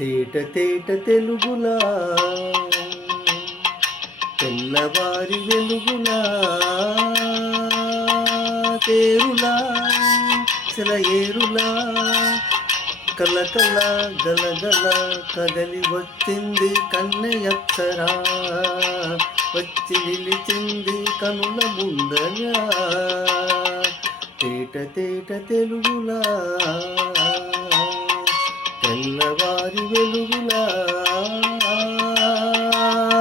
తేట తేట తెలుగులా తెల్లవారి వెలుగులా తేరులా సెలయేరులా కలకల గలగల కదలి వచ్చింది కన్నెయప్సరా వచ్చి నిలిచింది కనుల ముందరా తేట తేట తెలుగులా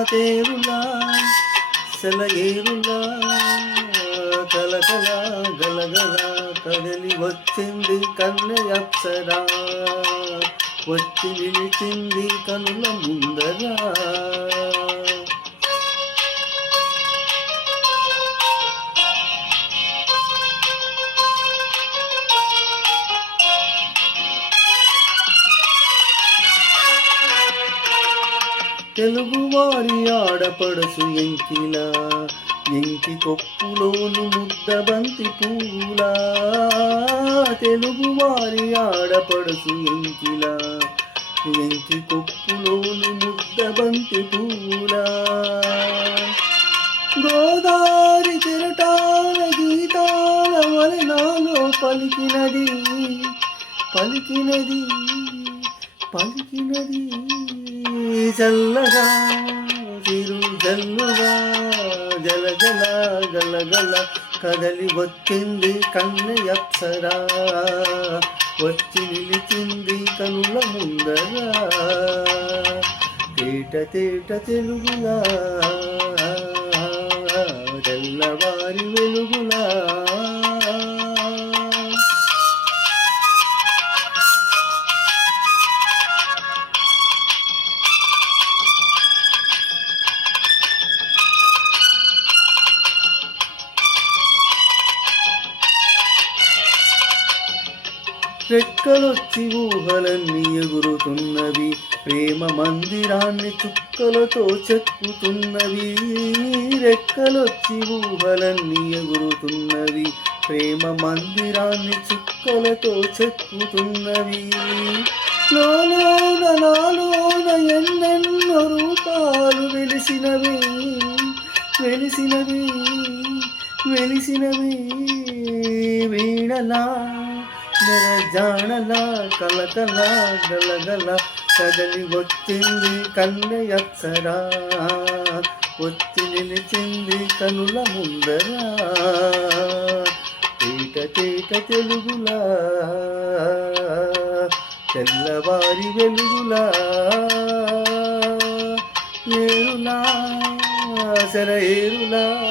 తేరులా సెలయేరులా కలకల గలగల కదలి వచ్చింది కన్నెయప్సరా వచ్చి నిలిచింది కనుల ముందరా. తెలుగువారి ఆడపడసు ఎంకిలా ఎంకి కొప్పులోని ముద్దబంతి పూలా. తెలుగువారి ఆడపడసు ఎంకిలా ఎంకి కొప్పులోని ముద్దబంతి పూలా. గోదారి తిరటాల గీతాల వలనాలో పలికినది పలికినది పలికినది. చల్లగా చిరు జల్లుగా జల జల గల గల కదలి వచ్చింది కన్ను అప్సరా. వచ్చి నిలిచింది కనుల ముందరా. తేట తేట తెలుగులా రెక్కలొచ్చి ఊహలన్నీ ఎగురుతున్నవి. ప్రేమ మందిరాన్ని చుక్కలతో చెక్కుతున్నవి. రెక్కలొచ్చి ఊహలన్నీ ఎగురుతున్నవి. ప్రేమ మందిరాన్ని చుక్కలతో చెక్కుతున్నవి. లోలోన నాలోన ఎన్నెన్నో రూపాలు వెలిసినవి. వెలిసినవి వెలిసినవి. వీణలా జానలా కలకల గలగల కదలి వచ్చింది కన్నెయప్సరా వచ్చి నిలిచింది కనుల ముందరా. Theta theta తెలుగులా. తెల్లవారి వెలుగులా. ఏరులా సెల ఏరులా.